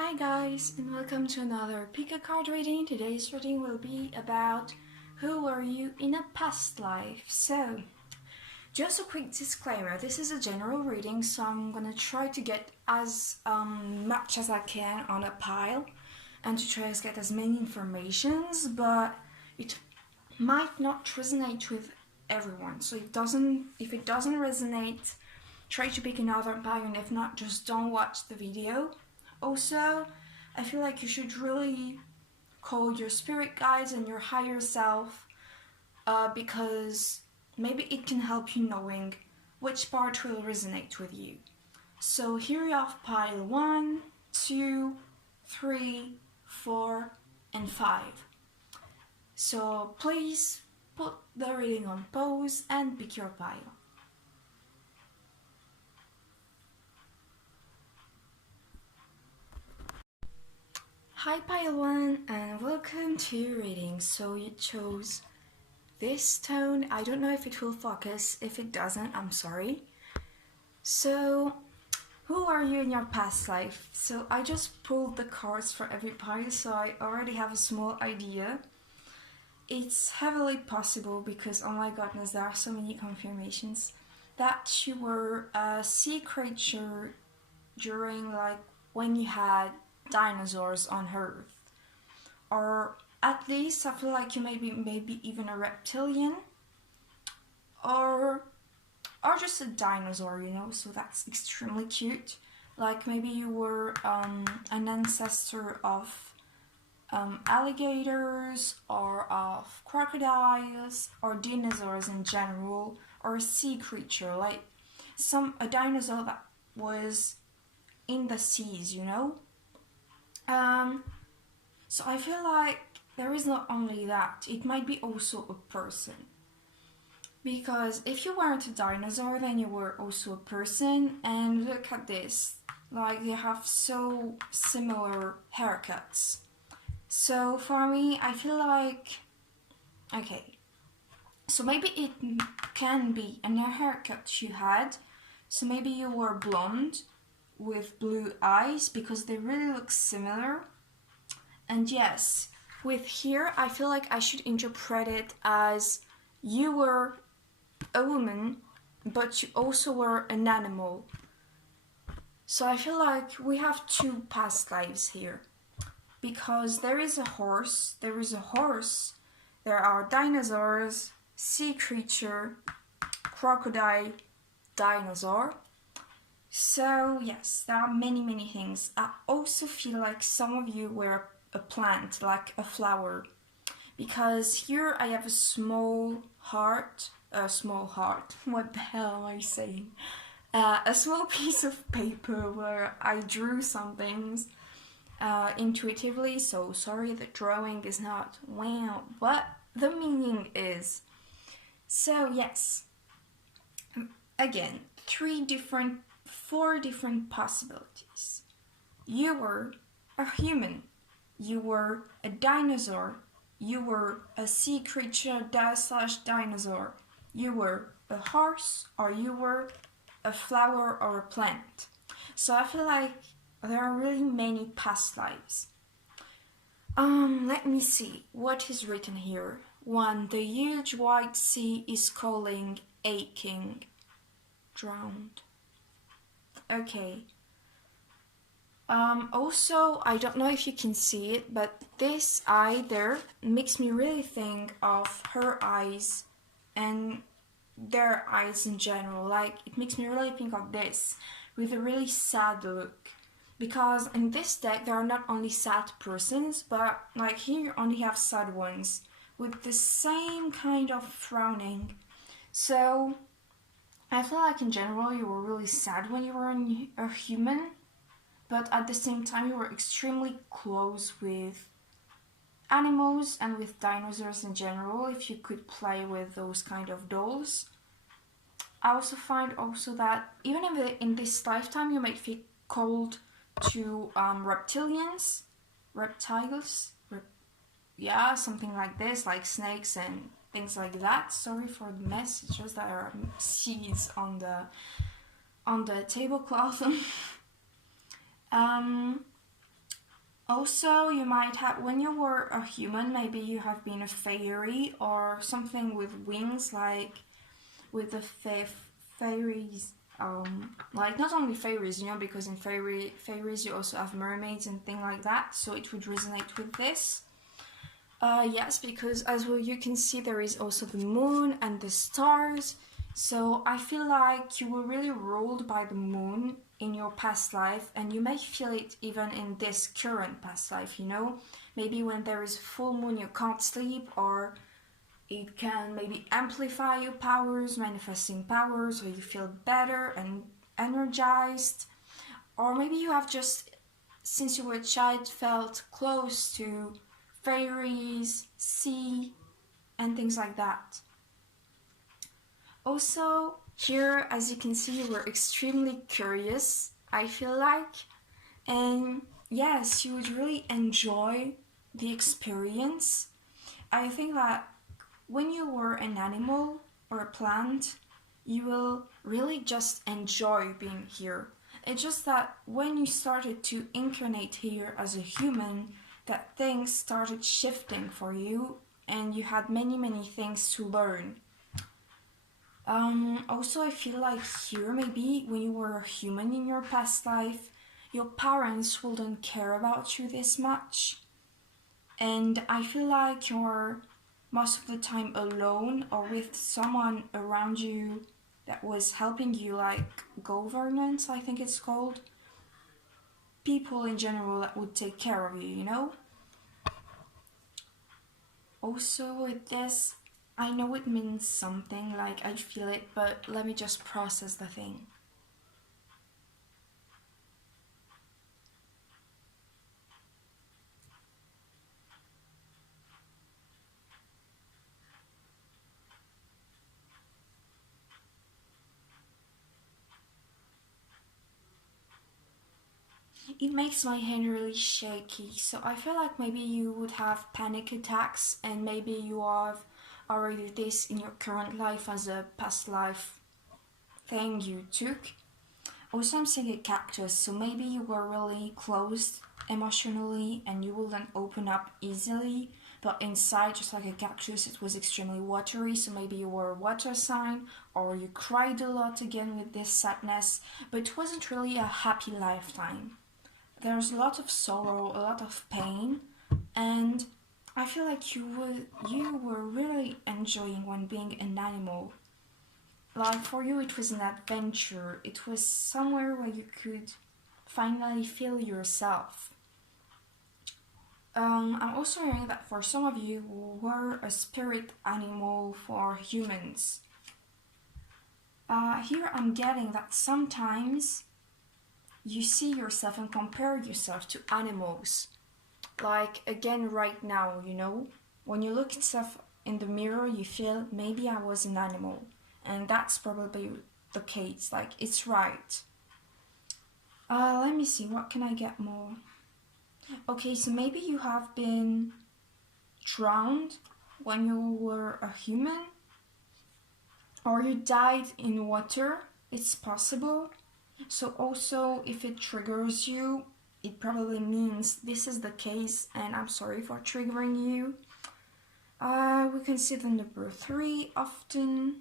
Hi guys, and welcome to another pick a card reading. Today's reading will be about who were you in a past life. So, just a quick disclaimer, this is a general reading, so I'm gonna try to get as much as I can on a pile and to try to get as many informations, but it might not resonate with everyone. So if it doesn't resonate, try to pick another pile, and if not, just don't watch the video. Also, I feel like you should really call your spirit guides and your higher self because maybe it can help you knowing which part will resonate with you. So here you have pile 1, 2, 3, 4, and 5. So please put the reading on pause and pick your pile. Hi pile 1 and welcome to your reading. So you chose this tone. I don't know if it will focus. If it doesn't, I'm sorry. So who are you in your past life? So I just pulled the cards for every pile, so I already have a small idea. It's heavily possible because, oh my goodness, there are so many confirmations that you were a sea creature during when you had dinosaurs on Earth, or at least I feel like you maybe even a reptilian, or just a dinosaur, you know. So that's extremely cute. Like maybe you were an ancestor of alligators, or of crocodiles, or dinosaurs in general, or a sea creature, like a dinosaur that was in the seas, you know. So I feel like there is not only that, it might be also a person. Because if you weren't a dinosaur, then you were also a person, and look at this, like they have so similar haircuts. So for me, I feel like, okay, so maybe it can be a haircut you had, so maybe you were blonde with blue eyes because they really look similar. And yes, with here, I feel like I should interpret it as you were a woman, but you also were an animal. So I feel like we have two past lives here. Because there is a horse, there are dinosaurs, sea creature, crocodile, dinosaur. So yes, there are many things. I also feel like some of you were a plant, like a flower, because here I have a small heart, what the hell am I saying? A small piece of paper where I drew some things intuitively, so sorry the drawing is not wow, what the meaning is. So yes, again, 4 different possibilities. You were a human, you were a dinosaur, you were a sea creature / dinosaur, you were a horse, or you were a flower or a plant. So I feel like there are really many past lives. Let me see what is written here. 1. The huge white sea is calling, aching, drowned. Okay. Also, I don't know if you can see it, but this eye there makes me really think of her eyes and their eyes in general. Like, it makes me really think of this with a really sad look. Because in this deck, there are not only sad persons, but like here you only have sad ones with the same kind of frowning. So I feel like in general you were really sad when you were a human, but at the same time you were extremely close with animals and with dinosaurs in general, if you could play with those kind of dolls. I also find that even in this lifetime you might feel cold to reptiles, yeah, something like this, like snakes and things like that. Sorry for the messages, that are seeds on the tablecloth. Also, you might have, when you were a human, maybe you have been a fairy or something with wings, like with the fairies. Like not only fairies, because in fairies you also have mermaids and things like that. So it would resonate with this. Yes, because as well you can see there is also the moon and the stars. So I feel like you were really ruled by the moon in your past life, and you may feel it even in this current past life, Maybe when there is full moon you can't sleep, or it can maybe amplify your powers, manifesting powers, or you feel better and energized. Or maybe you have just, since you were a child, felt close to fairies, sea, and things like that. Also, here, as you can see, you were extremely curious, I feel like. And yes, you would really enjoy the experience. I think that when you were an animal or a plant, you will really just enjoy being here. It's just that when you started to incarnate here as a human, that things started shifting for you, and you had many things to learn. Also, I feel like here, maybe when you were a human in your past life, your parents wouldn't care about you this much. And I feel like you're most of the time alone or with someone around you that was helping you, like governance, I think it's called. People in general that would take care of you. Also, with this, I know it means something, like I feel it, but let me just process the thing. It makes my hand really shaky, so I feel like maybe you would have panic attacks, and maybe you have already this in your current life as a past life thing you took. Also, I'm seeing a cactus, so maybe you were really closed emotionally and you wouldn't open up easily, but inside, just like a cactus, it was extremely watery, so maybe you were a water sign, or you cried a lot again with this sadness, but it wasn't really a happy lifetime. There's a lot of sorrow, a lot of pain, and I feel like you were really enjoying when being an animal. Like for you, it was an adventure. It was somewhere where you could finally feel yourself. I'm also hearing that for some of you were a spirit animal for humans. Here I'm getting that sometimes you see yourself and compare yourself to animals. Like again right now, when you look at yourself in the mirror, you feel maybe I was an animal. And that's probably the case, like it's right. Let me see, what can I get more? Okay, so maybe you have been drowned when you were a human, or you died in water, it's possible. So also, if it triggers you, it probably means this is the case, and I'm sorry for triggering you. We can see the number 3 often,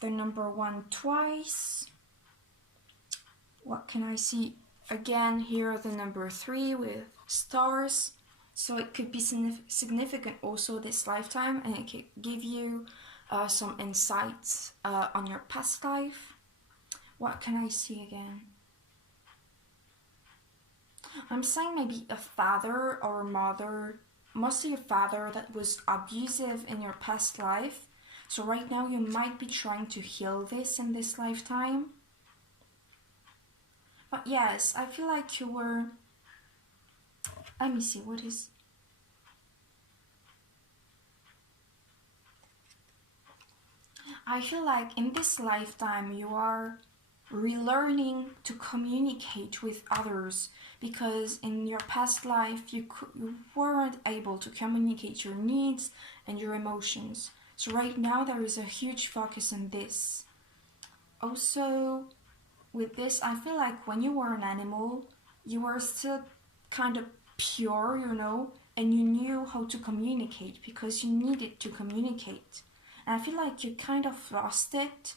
the number 1 twice. What can I see? Again, here the number 3 with stars. So it could be significant also this lifetime, and it could give you some insights on your past life. What can I see again? I'm saying maybe a father or a mother, mostly a father that was abusive in your past life. So right now you might be trying to heal this in this lifetime. But yes, I feel like you were... Let me see, what is... I feel like in this lifetime you are relearning to communicate with others, because in your past life you weren't able to communicate your needs and your emotions. So right now there is a huge focus on this. Also, with this, I feel like when you were an animal, you were still kind of pure, you know, and you knew how to communicate because you needed to communicate. And I feel like you kind of lost it.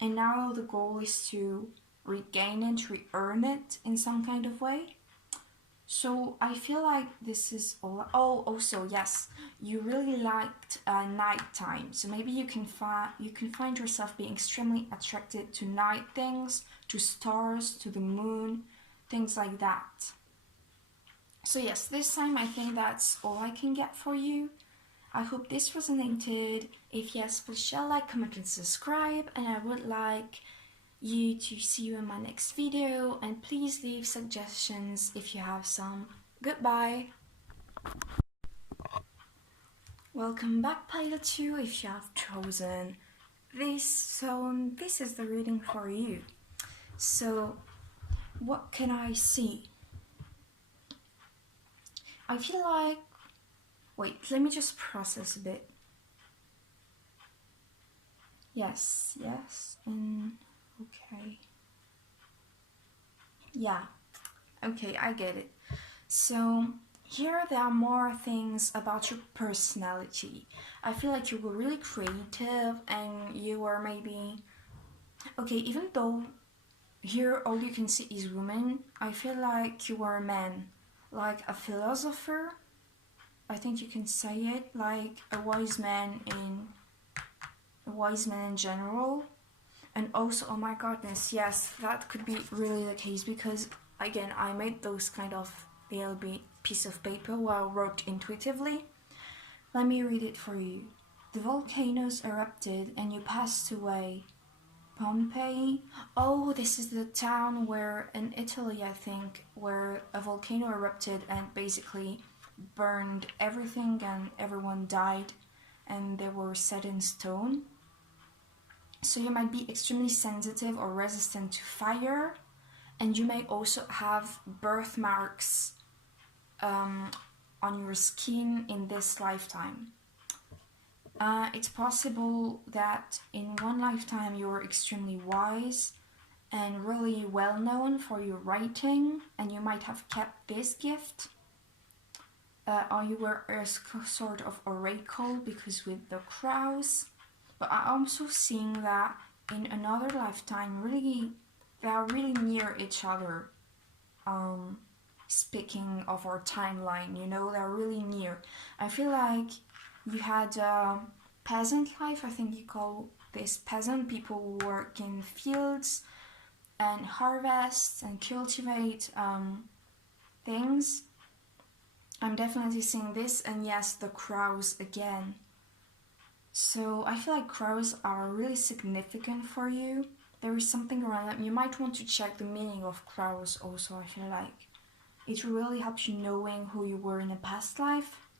And now the goal is to regain it, re-earn it in some kind of way. So I feel like this is all. Oh, also yes, you really liked nighttime. So maybe you can find yourself being extremely attracted to night things, to stars, to the moon, things like that. So yes, this time I think that's all I can get for you. I hope this resonated. If yes, please share, like, comment, and subscribe. And I would like you to see you in my next video. And please leave suggestions if you have some. Goodbye. Welcome back, Pilot 2, if you have chosen this. So this is the reading for you. So what can I see? I feel like, wait, let me just process a bit. Yes, and okay. Yeah, okay, I get it. So here there are more things about your personality. I feel like you were really creative and you were maybe, okay, even though here all you can see is women, I feel like you were a man, like a philosopher. I think you can say it, like a wise man in general. And also, oh my goodness, yes, that could be really the case because again I made those kind of little bit piece of paper where I wrote intuitively. Let me read it for you. The volcanoes erupted and you passed away. Pompeii. Oh, this is the town where in Italy, I think, where a volcano erupted and basically burned everything and everyone died and they were set in stone. So you might be extremely sensitive or resistant to fire, and you may also have birthmarks on your skin in this lifetime. It's possible that in one lifetime you were extremely wise and really well known for your writing, and you might have kept this gift. Or you were a sort of oracle because with the crows. But I'm also seeing that in another lifetime, really, they are really near each other. Speaking of our timeline, you know, they're really near. I feel like you had a peasant life, I think you call this peasant. People who work in fields and harvest and cultivate things. I'm definitely seeing this, and yes, the crows again. So I feel like crows are really significant for you. There is something around them. You might want to check the meaning of crows also, I feel like. It really helps you knowing who you were in a past life.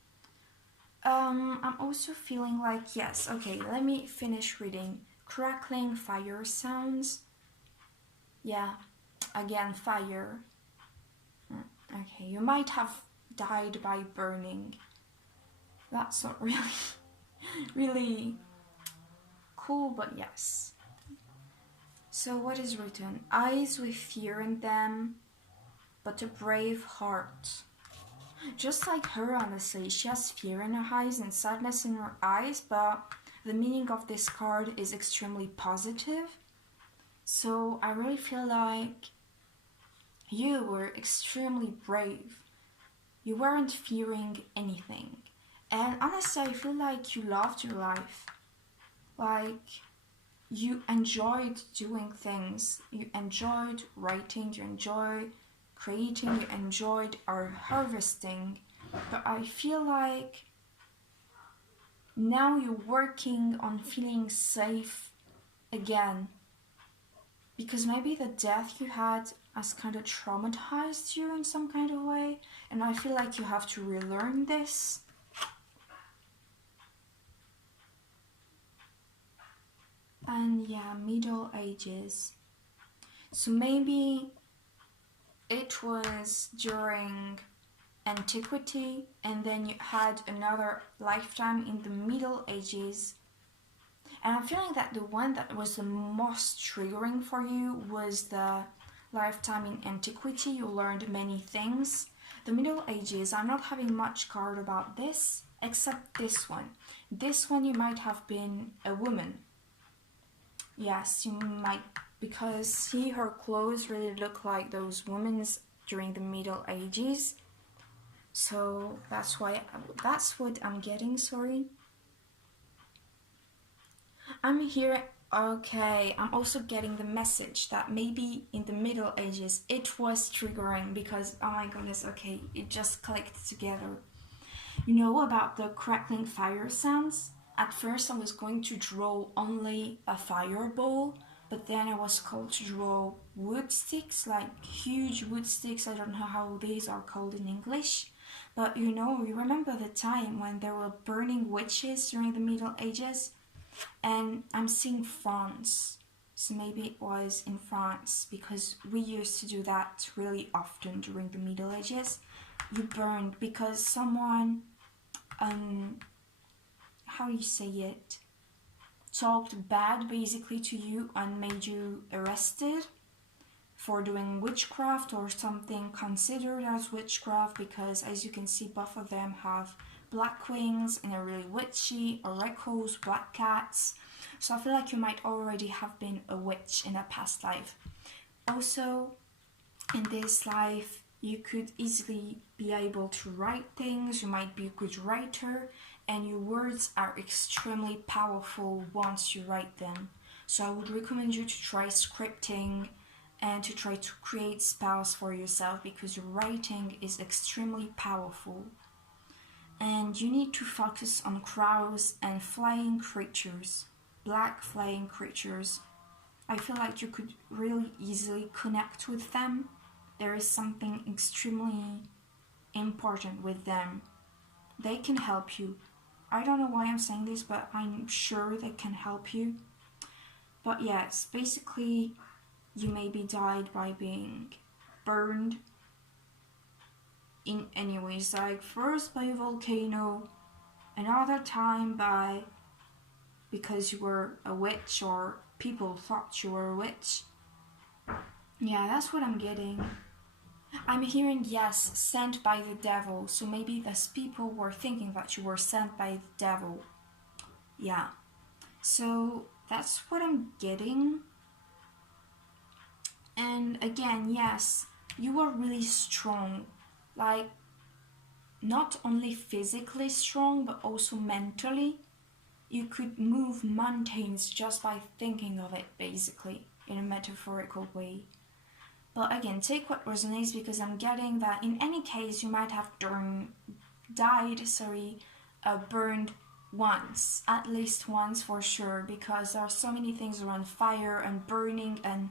I'm also feeling like, yes, okay, let me finish reading. Crackling fire sounds. Yeah, again, fire. Okay, you might have died by burning. That's not really cool, but yes. So what is written? Eyes with fear in them, but a brave heart. Just like her, honestly, she has fear in her eyes and sadness in her eyes, but the meaning of this card is extremely positive. So I really feel like you were extremely brave. You weren't fearing anything. And honestly, I feel like you loved your life. Like, you enjoyed doing things. You enjoyed writing, you enjoyed creating, you enjoyed harvesting. But I feel like now you're working on feeling safe again. Because maybe the death you had has kind of traumatized you in some kind of way. And I feel like you have to relearn this. And yeah, Middle Ages. So maybe it was during antiquity and then you had another lifetime in the Middle Ages. And I'm feeling that the one that was the most triggering for you was the lifetime in antiquity, you learned many things. The Middle Ages, I'm not having much card about this, except this one. This one you might have been a woman. Yes, you might, because see, her clothes really look like those women's during the Middle Ages. So that's what I'm getting, sorry. I'm here, okay, I'm also getting the message that maybe in the Middle Ages it was triggering because, oh my goodness, okay, it just clicked together. You know about the crackling fire sounds? At first I was going to draw only a fireball, but then I was called to draw wood sticks, like huge wood sticks. I don't know how these are called in English. But you know, you remember the time when there were burning witches during the Middle Ages? And I'm seeing France. So maybe it was in France, because we used to do that really often during the Middle Ages. You burned because someone, how you say it, talked bad basically to you and made you arrested for doing witchcraft or something considered as witchcraft, because as you can see, both of them have black wings and are really witchy, oracles, black cats. So I feel like you might already have been a witch in a past life. Also, in this life, you could easily be able to write things. You might be a good writer, and your words are extremely powerful once you write them. So I would recommend you to try scripting and to try to create spells for yourself, because your writing is extremely powerful. And you need to focus on crows and flying creatures, black flying creatures. I feel like you could really easily connect with them. There is something extremely important with them. They can help you. I don't know why I'm saying this, but I'm sure they can help you. But yes, basically, you maybe died by being burned in any ways, like first by a volcano, another time because you were a witch or people thought you were a witch. Yeah, that's what I'm getting. I'm hearing, yes, sent by the devil, so maybe those people were thinking that you were sent by the devil. Yeah, so that's what I'm getting. And again, yes, you were really strong, like not only physically strong but also mentally. You could move mountains just by thinking of it, basically, in a metaphorical way. But again, take what resonates, because I'm getting that in any case you might have burned once, at least once for sure, because there are so many things around fire and burning and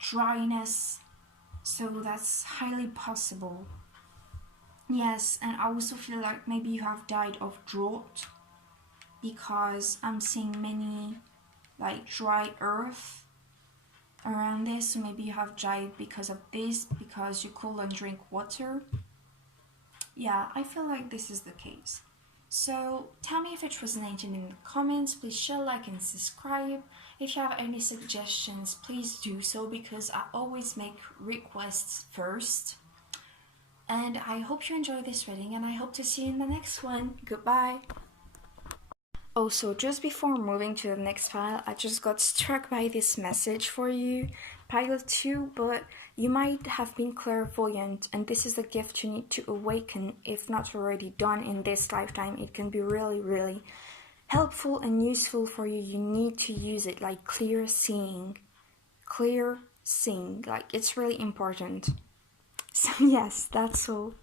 dryness, so that's highly possible. Yes, and I also feel like maybe you have died of drought, because I'm seeing many like dry earth around this, so maybe you have died because of this, because you couldn't drink water. Yeah, I feel like this is the case. So tell me if it resonated in the comments. Please share, like, and subscribe. If you have any suggestions, please do so, because I always make requests first. And I hope you enjoy this reading, and I hope to see you in the next one. Goodbye. Also, just before moving to the next file, I just got struck by this message for you, pile 2, but you might have been clairvoyant, and this is a gift you need to awaken, if not already done in this lifetime. It can be really, really helpful and useful for you. You need to use it, like clear seeing, like it's really important. So yes, that's all.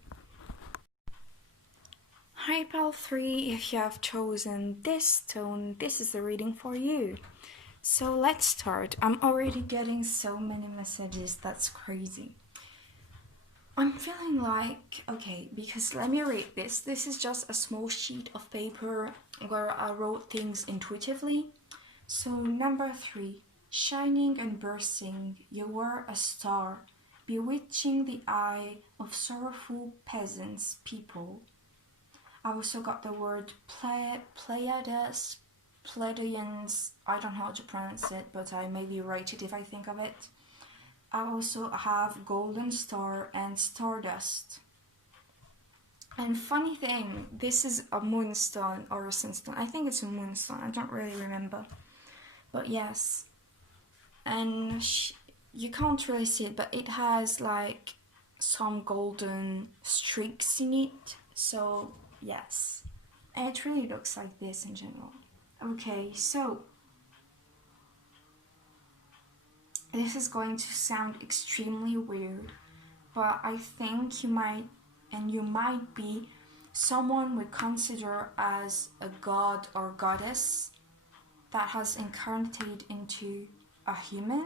Hi pile 3, if you have chosen this tone, this is the reading for you. So let's start. I'm already getting so many messages, that's crazy. I'm feeling like, okay, because let me read this. This is just a small sheet of paper where I wrote things intuitively. So number 3, shining and bursting, you were a star, bewitching the eye of sorrowful peasants, people. I also got the word Pleiades, Pleiadians, I don't know how to pronounce it, but I maybe write it if I think of it. I also have golden star and stardust. And funny thing, this is a moonstone or a sunstone. I think it's a moonstone. I don't really remember. But yes. And you can't really see it, but it has like some golden streaks in it. So yes. And it really looks like this in general. Okay, so this is going to sound extremely weird, but I think you might be someone we consider as a god or goddess that has incarnated into a human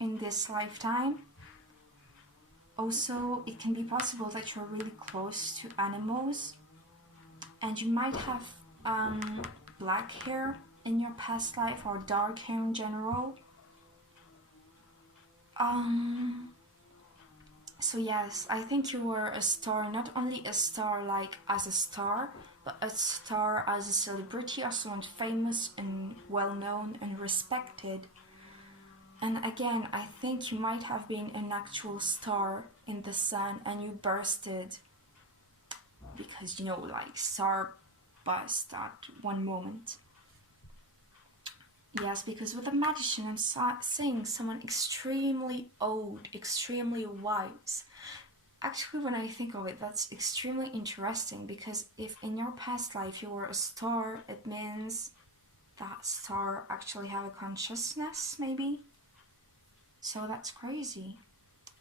in this lifetime. Also, it can be possible that you're really close to animals, and you might have black hair in your past life or dark hair in general. So yes, I think you were a star, not only a star like as a star, but a star as a celebrity or someone famous and well-known and respected. And again, I think you might have been an actual star in the sun and you bursted because, you know, like star burst at one moment. Yes, because with a magician, I'm seeing someone extremely old, extremely wise. Actually, when I think of it, that's extremely interesting because if in your past life you were a star, it means that star actually have a consciousness, maybe? So that's crazy.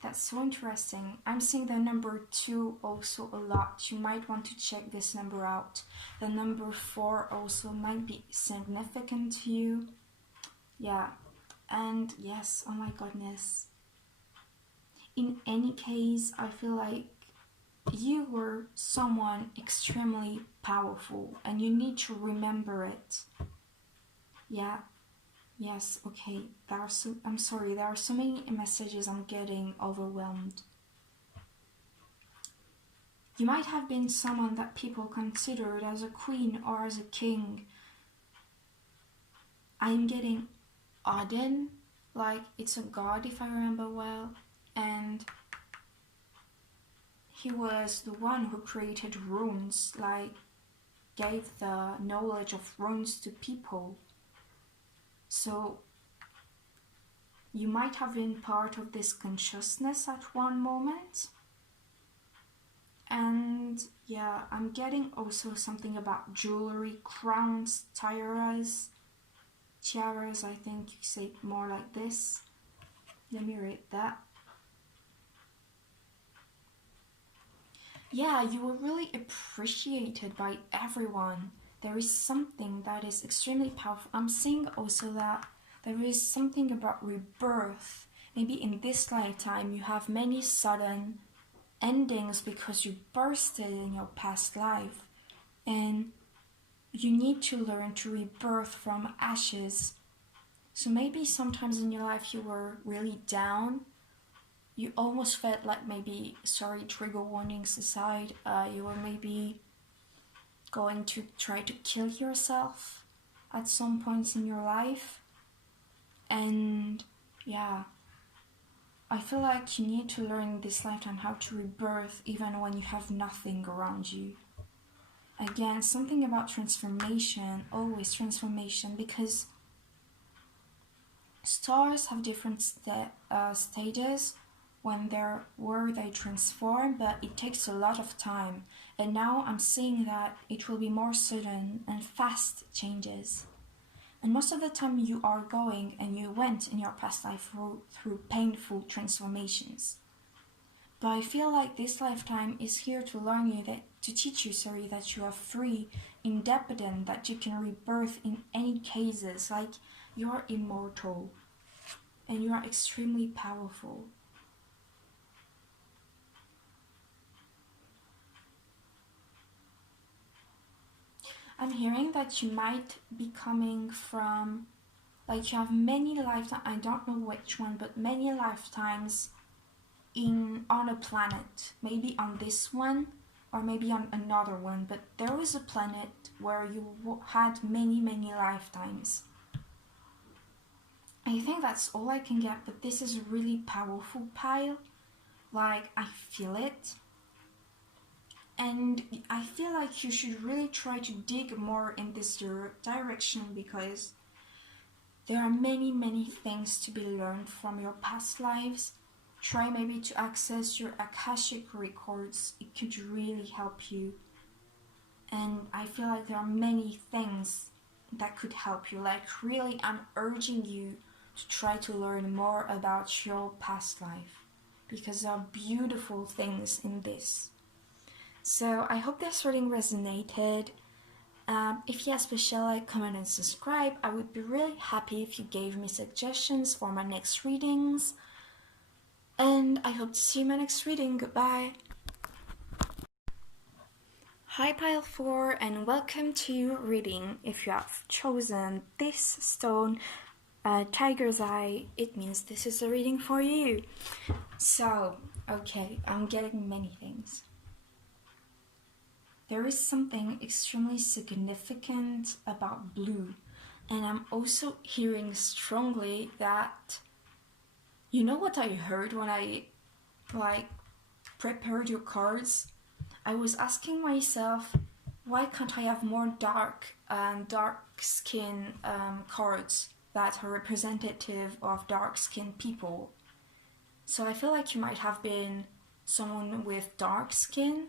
That's so interesting. I'm seeing the number 2 also a lot. You might want to check this number out. The number 4 also might be significant to you. Yeah, and yes, oh my goodness. In any case, I feel like you were someone extremely powerful and you need to remember it. Yeah, yes, okay. I'm sorry, there are so many messages, I'm getting overwhelmed. You might have been someone that people considered as a queen or as a king. I'm getting Odin, like it's a god if I remember well, and he was the one who created runes, like gave the knowledge of runes to people. So you might have been part of this consciousness at one moment. And yeah, I'm getting also something about jewelry, crowns, tiaras, I think you say it more like this. Let me read that. Yeah, you were really appreciated by everyone. There is something that is extremely powerful. I'm seeing also that there is something about rebirth. Maybe in this lifetime you have many sudden endings because you bursted in your past life. And you need to learn to rebirth from ashes. So maybe sometimes in your life you were really down. You almost felt like maybe, sorry, trigger warnings aside, you were maybe going to try to kill yourself at some points in your life. And yeah, I feel like you need to learn this lifetime how to rebirth even when you have nothing around you. Again, something about transformation, always transformation, because stars have different stages where they transform, but it takes a lot of time. And now I'm seeing that it will be more sudden and fast changes. And most of the time you are going and you went in your past life through painful transformations. But I feel like this lifetime is here to teach you that you are free, independent, that you can rebirth in any cases, like you are immortal and you are extremely powerful. I'm hearing that you might be coming from, like you have many lifetimes, I don't know which one, but many lifetimes on a planet. Maybe on this one, or maybe on another one, but there is a planet where you had many lifetimes. I think that's all I can get, but this is a really powerful pile. Like, I feel it. And I feel like you should really try to dig more in this direction, because there are many, many things to be learned from your past lives. Try maybe to access your Akashic records. It could really help you. And I feel like there are many things that could help you. Like, really, I'm urging you to try to learn more about your past life, because there are beautiful things in this. So I hope this reading resonated. If yes, please share, like, comment and subscribe. I would be really happy if you gave me suggestions for my next readings. And I hope to see you in my next reading. Goodbye. Hi Pile 4, and welcome to your reading. If you have chosen this stone, Tiger's Eye, it means this is the reading for you. So, okay, I'm getting many things. There is something extremely significant about blue, and I'm also hearing strongly that, you know what I heard when I prepared your cards? I was asking myself, why can't I have more dark skin cards that are representative of dark skinned people? So I feel like you might have been someone with dark skin.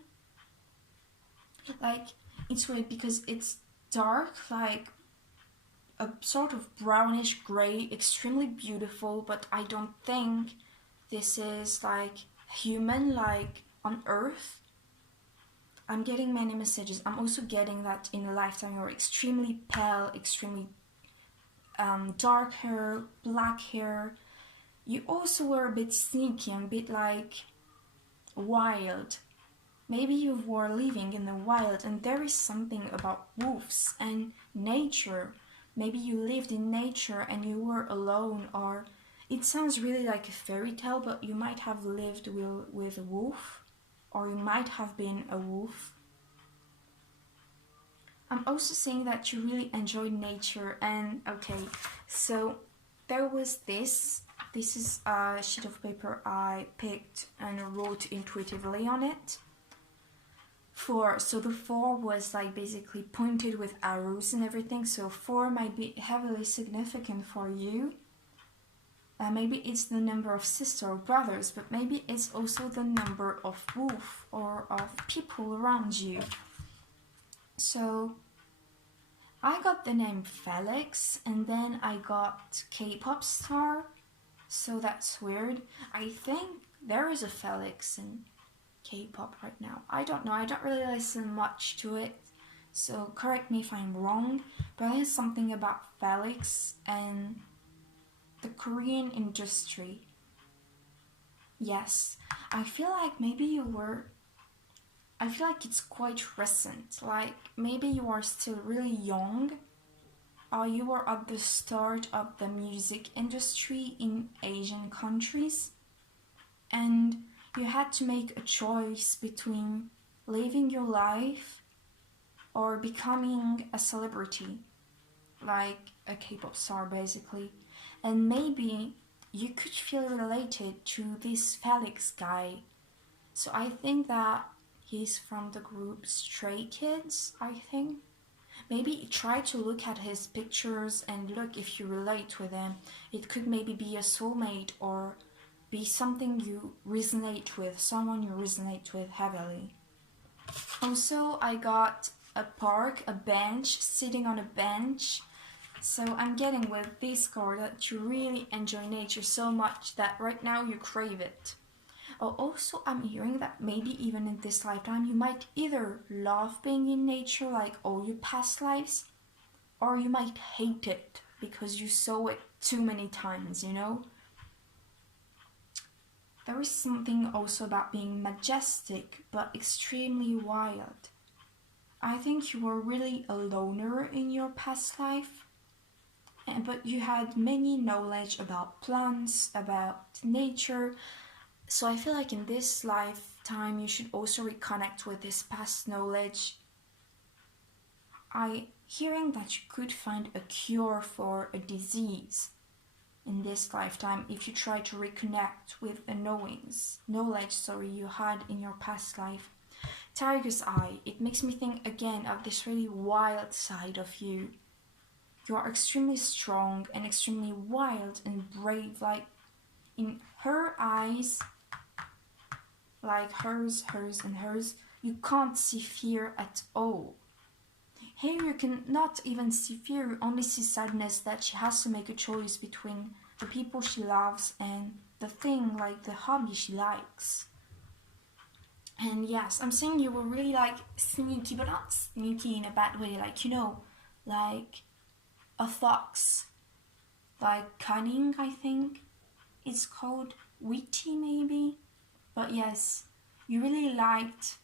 Like, it's weird because it's dark, like a sort of brownish gray, extremely beautiful, but I don't think this is like human, like on Earth. I'm getting many messages. I'm also getting that in a lifetime you're extremely pale, extremely dark hair, black hair. You also were a bit sneaky and a bit like wild. Maybe you were living in the wild, and there is something about wolves and nature. Maybe you lived in nature and you were alone, or it sounds really like a fairy tale, but you might have lived with a wolf, or you might have been a wolf. I'm also saying that you really enjoy nature. And okay, so there was this is a sheet of paper I picked and wrote intuitively on it. 4, so the 4 was like basically pointed with arrows and everything, so 4 might be heavily significant for you. Maybe it's the number of sisters or brothers, but maybe it's also the number of wolf or of people around you. So I got the name Felix, and then I got K-pop star, so that's weird. I think there is a Felix in K-pop right now. I don't know, I don't really listen much to it, so correct me if I'm wrong, but there's something about Felix and the Korean industry. Yes, I feel like maybe I feel like it's quite recent, like maybe you are still really young, or you were at the start of the music industry in Asian countries, and you had to make a choice between living your life or becoming a celebrity, like a K-pop star basically. And maybe you could feel related to this Felix guy. So I think that he's from the group Stray Kids, I think. Maybe try to look at his pictures and look if you relate with him. It could maybe be a soulmate, or be something you resonate with, someone you resonate with heavily. Also, I got a park, a bench, sitting on a bench. So I'm getting with this card that you really enjoy nature so much that right now you crave it. Also, I'm hearing that maybe even in this lifetime you might either love being in nature like all your past lives, or you might hate it because you saw it too many times, you know? There is something also about being majestic but extremely wild. I think you were really a loner in your past life, but you had many knowledge about plants, about nature. So I feel like in this lifetime you should also reconnect with this past knowledge. I hearing that you could find a cure for a disease. in this lifetime if you try to reconnect with the knowledge you had in your past life. Tiger's eye, it makes me think again of this really wild side of you. You are extremely strong and extremely wild and brave, like in her eyes, like hers, and hers, you can't see fear at all. Here you can not even see fear, you only see sadness that she has to make a choice between the people she loves and the thing, like the hobby she likes. And yes, I'm saying you were really like sneaky, but not sneaky in a bad way, like, you know, like a fox, like cunning, I think it's called, witty maybe. But yes, you really liked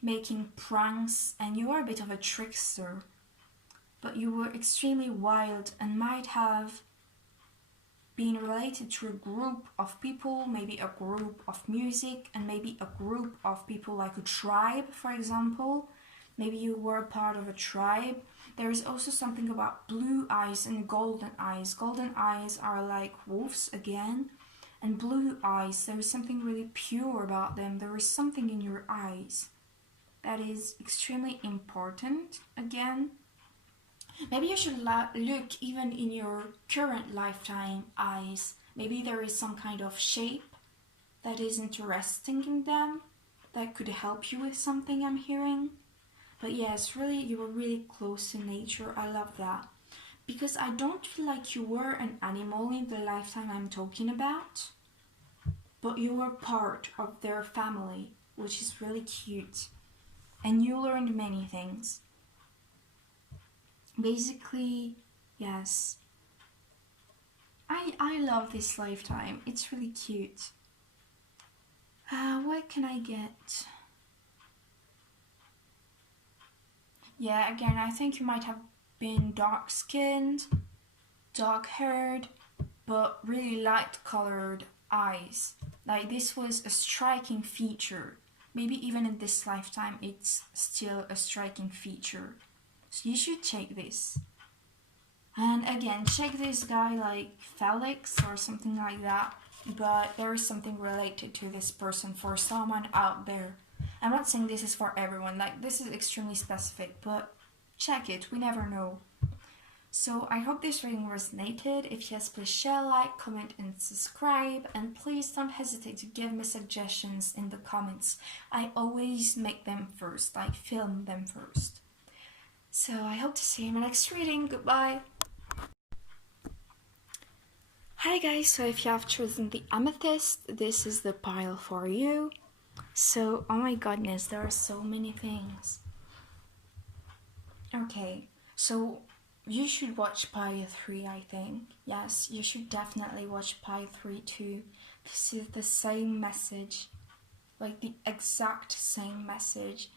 making pranks and you were a bit of a trickster, but you were extremely wild and might have been related to a group of people, maybe a group of music, and maybe a group of people, like a tribe, for example. Maybe you were a part of a tribe. There is also something about blue eyes and golden eyes. Golden eyes are like wolves again, and blue eyes, there is something really pure about them. There is something in your eyes that is extremely important again. Maybe you should look even in your current lifetime eyes. Maybe there is some kind of shape that is interesting in them that could help you with something I'm hearing. But yes, really, you were really close to nature. I love that. Because I don't feel like you were an animal in the lifetime I'm talking about, but you were part of their family, which is really cute. And you learned many things. Basically, yes. I love this lifetime. It's really cute. What can I get? Yeah, again, I think you might have been dark-skinned, dark-haired, but really light-colored eyes. Like, this was a striking feature. Maybe even in this lifetime, it's still a striking feature. So you should check this. And again, check this guy like Felix or something like that. But there is something related to this person for someone out there. I'm not saying this is for everyone. Like, this is extremely specific, but check it. We never know. So I hope this reading resonated. If yes, please share, like, comment, and subscribe. And please don't hesitate to give me suggestions in the comments. I always make them first, like film them first. So I hope to see you in my next reading. Goodbye. Hi guys, so if you have chosen the amethyst, this is the pile for you. So, oh my goodness, there are so many things. Okay, so you should watch pile 3, I think. Yes, you should definitely watch pile 3 too. This is the same message, like the exact same message.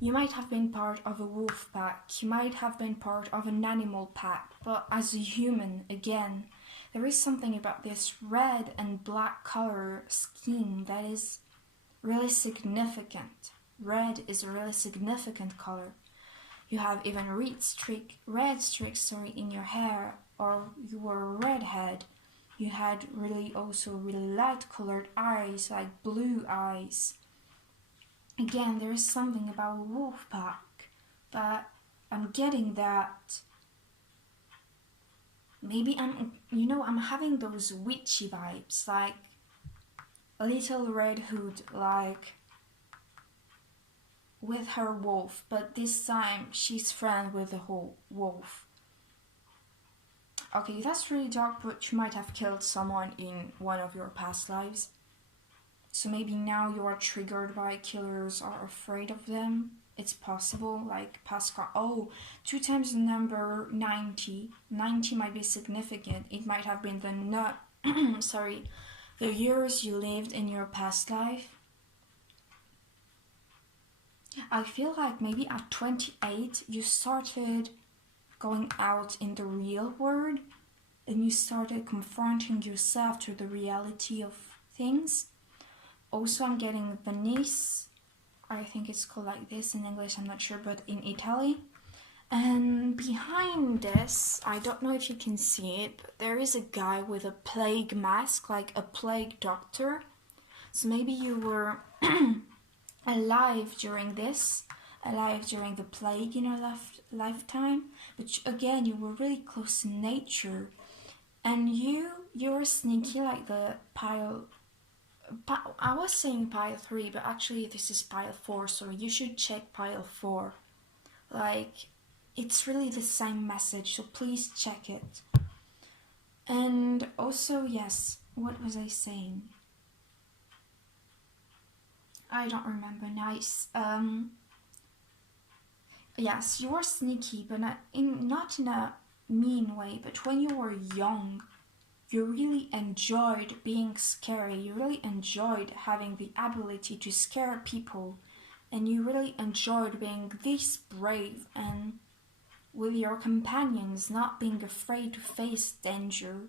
You might have been part of a wolf pack, you might have been part of an animal pack, but as a human, again, there is something about this red and black color scheme that is really significant. Red is a really significant color. You have even red streaks in your hair, or you were a redhead. You had also really light colored eyes, like blue eyes. Again, there is something about a wolf pack, but I'm getting that maybe I'm having those witchy vibes, like Little Red Hood, like with her wolf, but this time she's friends with the whole wolf. Okay, that's really dark, but you might have killed someone in one of your past lives. So maybe now you are triggered by killers, are afraid of them. It's possible, like Pascal. Oh, 2 times the number 90. 90 might be significant. It might have been the years you lived in your past life. I feel like maybe at 28 you started going out in the real world and you started confronting yourself to the reality of things. Also, I'm getting Venice. I think it's called like this in English, I'm not sure, but in Italy. And behind this, I don't know if you can see it, but there is a guy with a plague mask, like a plague doctor. So maybe you were alive during this, alive during the plague in your lifetime, but again, you were really close to nature. And you're sneaky like the I was saying pile 3, but actually this is pile 4, so you should check pile 4. Like, it's really the same message, so please check it. And also, yes, what was I saying? I don't remember. Nice. Yes, you were sneaky, but not in a mean way. But when you were young, you really enjoyed being scary. You really enjoyed having the ability to scare people, and you really enjoyed being this brave and with your companions, not being afraid to face danger.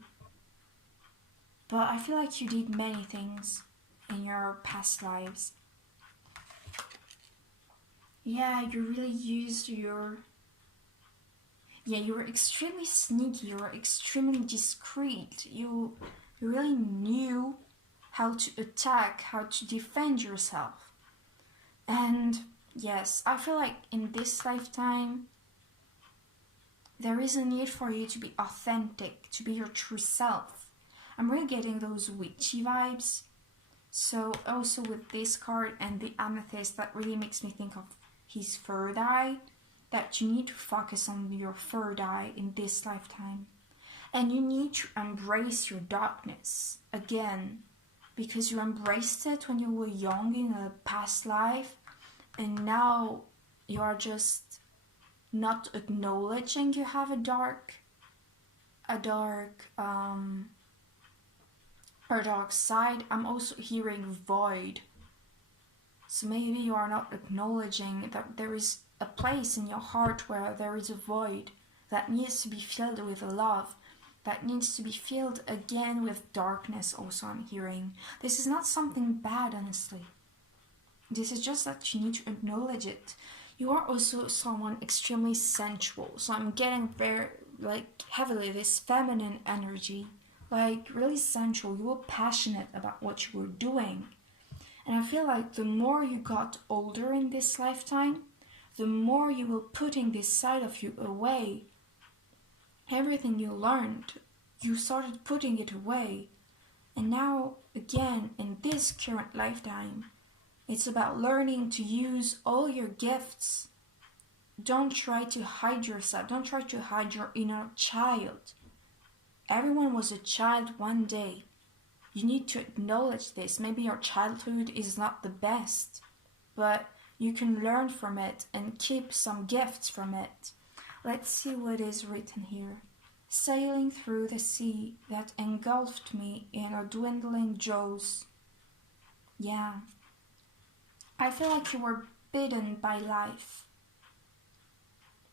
But I feel like you did many things in your past lives. Yeah, you really used your... Yeah, you were extremely sneaky, you were extremely discreet. You really knew how to attack, how to defend yourself. And yes, I feel like in this lifetime, there is a need for you to be authentic, to be your true self. I'm really getting those witchy vibes. So also with this card and the amethyst, that really makes me think of his third eye, that you need to focus on your third eye in this lifetime. And you need to embrace your darkness again, because you embraced it when you were young in a past life, and now you are just not acknowledging you have a dark side. I'm also hearing void. So maybe you are not acknowledging that there is a place in your heart where there is a void that needs to be filled with love, that needs to be filled again with darkness. Also, I'm hearing this is not something bad, honestly. This is just that you need to acknowledge it. You are also someone extremely sensual, so I'm getting very, like, heavily this feminine energy, like really sensual. You were passionate about what you were doing. And I feel like the more you got older in this lifetime, the more you were putting this side of you away. Everything you learned, you started putting it away. And now, again, in this current lifetime, it's about learning to use all your gifts. Don't try to hide yourself. Don't try to hide your inner child. Everyone was a child one day. You need to acknowledge this. Maybe your childhood is not the best, but you can learn from it and keep some gifts from it. Let's see what is written here. Sailing through the sea that engulfed me in her dwindling jaws. Yeah. I feel like you were bitten by life.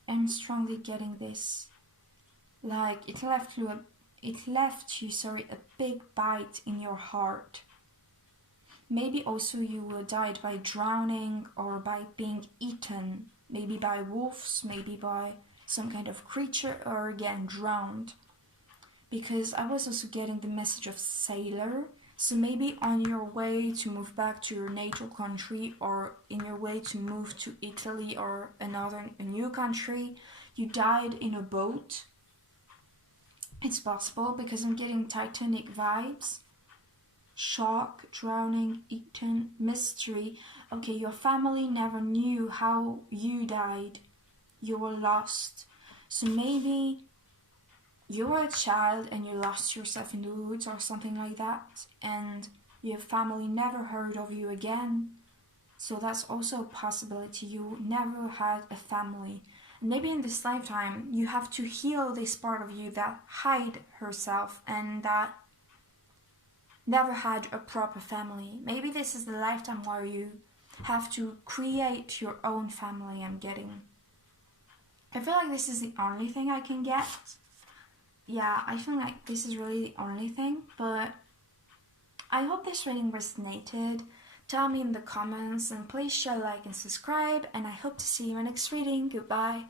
I'm strongly getting this. Like it left you a big bite in your heart. Maybe also you died by drowning or by being eaten, maybe by wolves, maybe by some kind of creature, or again drowned. Because I was also getting the message of sailor, so maybe on your way to move back to your natal country, or in your way to move to Italy or a new country, you died in a boat. It's possible because I'm getting Titanic vibes. Shock, drowning, eaten, mystery. Okay, your family never knew how you died. You were lost. So maybe you were a child and you lost yourself in the woods or something like that, and your family never heard of you again. So that's also a possibility. You never had a family. Maybe in this lifetime you have to heal this part of you that hid herself and that never had a proper family. Maybe this is the lifetime where you have to create your own family. I feel like this is the only thing I can get. Yeah, I feel like this is really the only thing, but I hope this reading resonated. Tell me in the comments, and please share, like, and subscribe, and I hope to see you in the next reading. Goodbye.